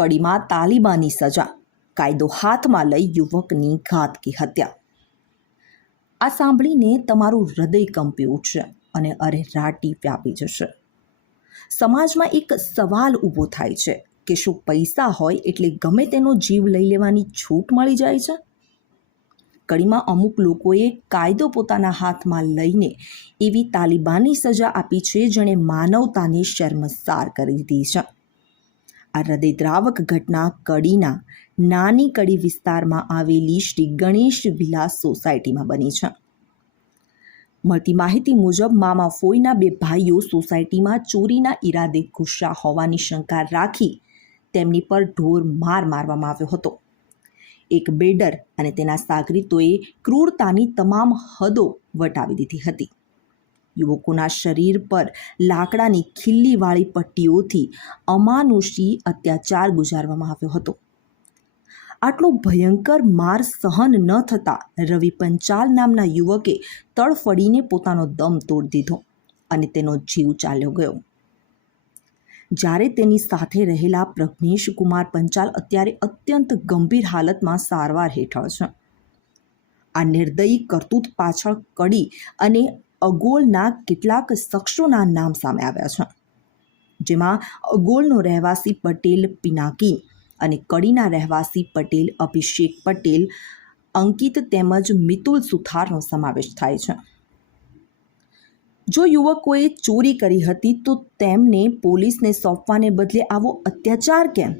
કડીમાં તાલિબાની સજા, કાયદો હાથમાં લઈ યુવકની ઘાતકી હત્યા. આ સાંભળીને તમારું હૃદય કંપી ઉઠશે અને અરેરાટી વ્યાપી જશે. સમાજમાં એક સવાલ ઊભો થાય છે કે શું પૈસા હોય એટલે ગમે તેનો જીવ લઈ લેવાની છૂટ મળી જાય છે? કડીમાં અમુક લોકોએ કાયદો પોતાના હાથમાં લઈને એવી તાલિબાની સજા આપી છે જેણે માનવતાને શર્મસાર કરી દીધી છે. આ હૃદયદ્રાવક ઘટના કડીના નાની કડી વિસ્તારમાં આવેલી શ્રી ગણેશ વિલાસ સોસાયટીમાં બની છે. મળતી માહિતી મુજબ મામા ફોઈના બે ભાઈઓ સોસાયટીમાં ચોરીના ઈરાદે ઘૂસ્યા હોવાની શંકા રાખી તેમની પર ઢોર માર મારવામાં આવ્યો હતો. એક બિલ્ડર અને તેના સાગરીતોએ ક્રૂરતાની તમામ હદો વટાવી દીધી હતી. યુવકોના શરીર પર લાકડાની ખીલ્લીવાળી પટ્ટીઓથી અમાનુષી અત્યાચાર ગુજારવામાં આવ્યો હતો. આટલો ભયંકર માર સહન ન થતાં રવિ પંચાલ નામના યુવકે તડફડીને પોતાનો દમ તોડી દીધો અને તેનો જીવ ચાલ્યો ગયો. જ્યારે તેની સાથે રહેલા પ્રજ્ઞેશ કુમાર પંચાલ અત્યારે અત્યંત ગંભીર હાલતમાં સારવાર હેઠળ છે. આ નિર્દયી કરતૂત પાછળ કડી અને અગોલના કેટલાક શખ્સોના નામ સામે આવ્યા છે, જેમાં અગોલનો રહેવાસી પટેલ પિનાકી અને કડીના રહેવાસી પટેલ અભિષેક પટેલ, અંકિત તેમજ મિતુલ સુથારનો સમાવેશ થાય છે. જો યુવકોએ ચોરી કરી હતી તો તેમને પોલીસને સોંપવાને બદલે આવો અત્યાચાર કેમ?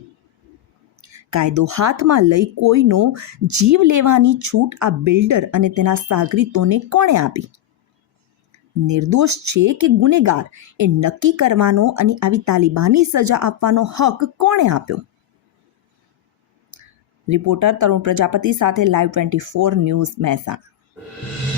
કાયદો હાથમાં લઈ કોઈનો જીવ લેવાની છૂટ આ બિલ્ડર અને તેના સાગરીતોને કોણે આપી? નિર્દોષ છે કે ગુનેગાર એ નક્કી કરવાનો અને આવી તાલિબાની સજા આપવાનો હક કોણે આપ્યો? રિપોર્ટર તરુણ પ્રજાપતિ સાથે લાઈવ 24 ન્યૂઝ, મહેસાણા.